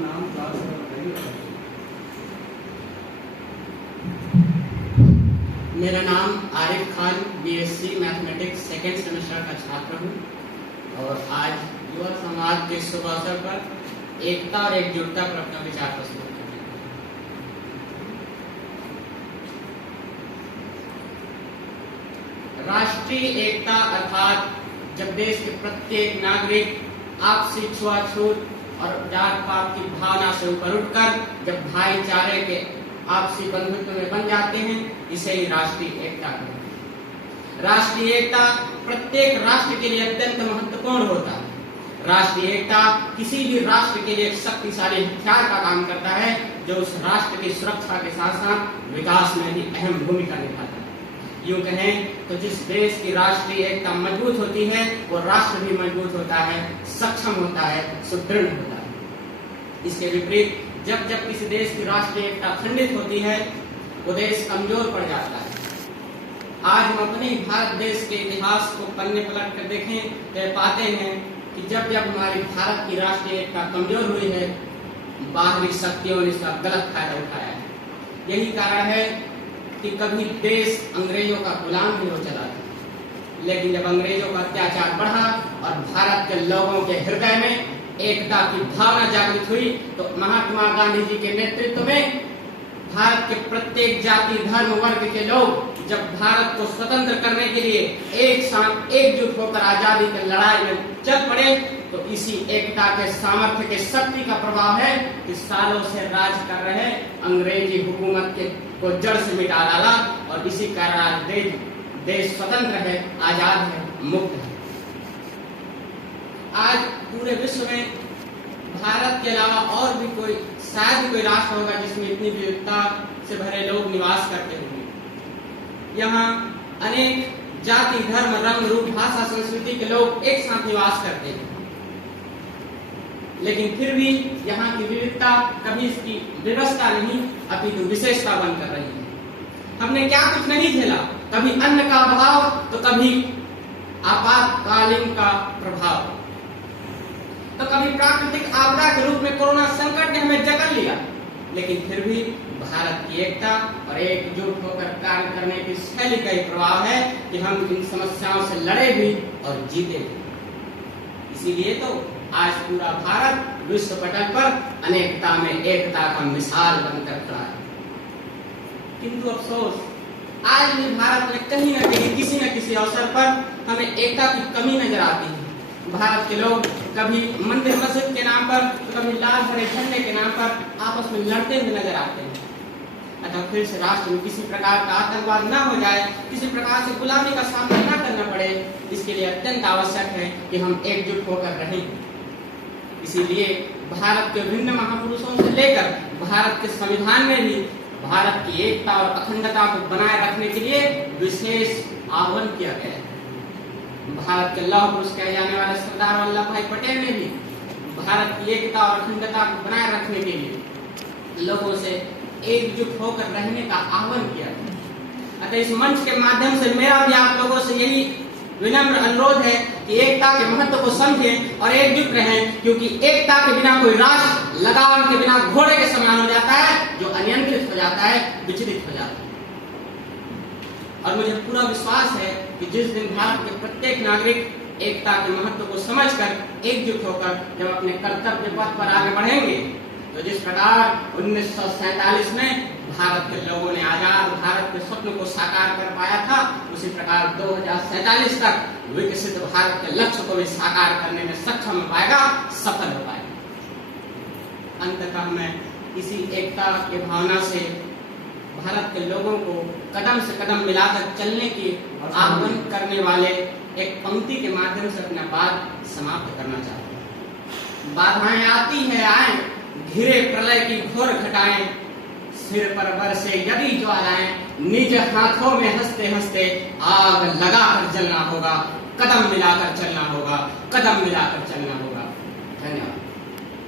नाम क्लास का बताइए। मेरा नाम Arif Khan, BSc mathematics second semester का छात्र हूँ और आज युवा समाज के शुभ अवसर पर एकता और एकजुटता पर अपना विचार प्रस्तुत करते हैं। राष्ट्रीय एकता अर्थात जब देश के प्रत्येक नागरिक आपसी छुआछूत और जात पात की भावना से ऊपर उठकर जब भाईचारे के आपसी बंधुत्व में बन जाते हैं, इसे ही राष्ट्रीय एकता कहते हैं। राष्ट्रीय एकता प्रत्येक राष्ट्र के लिए अत्यंत महत्वपूर्ण होता है। राष्ट्रीय एकता किसी भी राष्ट्र के लिए एक शक्तिशाली हथियार का काम करता है, जो उस राष्ट्र की सुरक्षा के साथ साथ विकास में भी अहम भूमिका निभाता है। यूं कहें तो जिस देश की राष्ट्रीय एकता मजबूत होती है, वो राष्ट्र भी मजबूत होता है, सक्षम होता है, सुदृढ़ होता है। इसके विपरीत जब जब किसी देश की राष्ट्रीय एकता खंडित होती है, वो देश कमजोर पड़ जाता है। आज हम अपने भारत देश के इतिहास को पन्ने पलट कर देखें तो पाते हैं कि जब जब हमारी भारत की राष्ट्रीय एकता कमजोर हुई है, बाहरी शक्तियों ने इसका गलत फायदा उठाया है। यही कारण है कि कभी देश अंग्रेजों का गुलाम भी हो चला था, लेकिन जब अंग्रेजों का अत्याचार बढ़ा और भारत के लोगों के हृदय में एकता की भावना जागृत हुई, तो महात्मा गांधी जी के नेतृत्व में भारत के प्रत्येक जाति धर्म वर्ग के लोग जब भारत को स्वतंत्र करने के लिए एक साथ एकजुट होकर आजादी की लड़ाई में चल पड़े, तो इसी एकता के सामर्थ्य के शक्ति का प्रभाव है कि सालों से राज कर रहे अंग्रेजी हुकूमत को जड़ से मिटा डाला और इसी कारण आज देश स्वतंत्र है, आजाद है, मुक्त है। आज पूरे विश्व में भारत के अलावा और भी कोई शायद कोई राष्ट्र होगा जिसमें इतनी विविधता से भरे लोग निवास करते होंगे। यहाँ अनेक जाति धर्म रंग रूप भाषा संस्कृति के लोग एक साथ निवास करते हैं, लेकिन फिर भी यहाँ की विविधता कभी इसकी व्यवस्था नहीं अपितु विशेषता बनकर रही है। हमने क्या कुछ नहीं झेला, कभी अन्न का अभाव तो कभी आपातकालीन का प्रभाव, तो कभी प्राकृतिक आपदा के रूप में कोरोना संकट ने हमें जकड़ लिया, लेकिन फिर भी भारत की एकता और एकजुट होकर कार्य करने की शैली का ही प्रभाव है कि हम इन समस्याओं से लड़े भी और जीते भी। इसीलिए तो आज पूरा भारत विश्व पटल पर अनेकता में एकता का मिसाल बनकर खड़ा है। किंतु अफसोस आज भी भारत में कहीं न कहीं किसी न किसी अवसर पर हमें एकता की कमी नजर आती है। भारत के लोग कभी मंदिर मस्जिद के नाम पर तो कभी लाल हरे झंडे के नाम पर आपस में लड़ते हुए नजर आते हैं। अतः फिर से राष्ट्र में किसी प्रकार का आतंकवाद न हो जाए, किसी प्रकार से गुलामी का सामना न करना पड़े, इसके लिए अत्यंत आवश्यक है कि हम एकजुट होकर रहें। इसीलिए भारत के विभिन्न महापुरुषों से लेकर भारत के संविधान में भी भारत की एकता और अखंडता को बनाए रखने के लिए विशेष आह्वान किया गया है। भारत के लौह पुरुष कहे जाने वाले सरदार वल्लभ भाई पटेल ने भी भारत की एकता और अखंडता को बनाए रखने के लिए लोगों से एकजुट होकर रहने का आह्वान किया है। अतः इस मंच के माध्यम से मेरा भी आप लोगों से यही विनम्र अनुरोध है कि एकता के महत्व को समझें और एकजुट रहें, क्योंकि एकता के बिना कोई राष्ट्र लगाम के बिना घोड़े के समान हो जाता है, जो अनियंत्रित हो जाता है, विचलित हो जाता है। और मुझे पूरा विश्वास है कि जिस दिन भारत के प्रत्येक नागरिक एकता के महत्व को समझकर एकजुट होकर जब अपने कर्तव्य पथ पर आगे बढ़ेंगे, तो जिस प्रकार 1947 में भारत के लोगों ने आजाद भारत के स्वप्न को साकार कर पाया था, उसी प्रकार 2047 तक विकसित भारत के लक्ष्य को भी साकार करने में सक्षम हो पाएगा, सफल हो पाएगा। अंततः मैं इसी एकता की भावना से भारत के लोगों को कदम से कदम मिलाकर चलने की आह्वान करने वाले एक पंक्ति के माध्यम से अपना बात समाप्त करना चाहता हूँ। बाधाएं आती है आए, घिरे प्रलय की घोर घटाएं, सिर पर बरसे यदि ज्वालाएं, निज हाथों में हंसते हंसते आग लगाकर जलना होगा, कदम मिलाकर चलना होगा, कदम मिलाकर चलना होगा। धन्यवाद।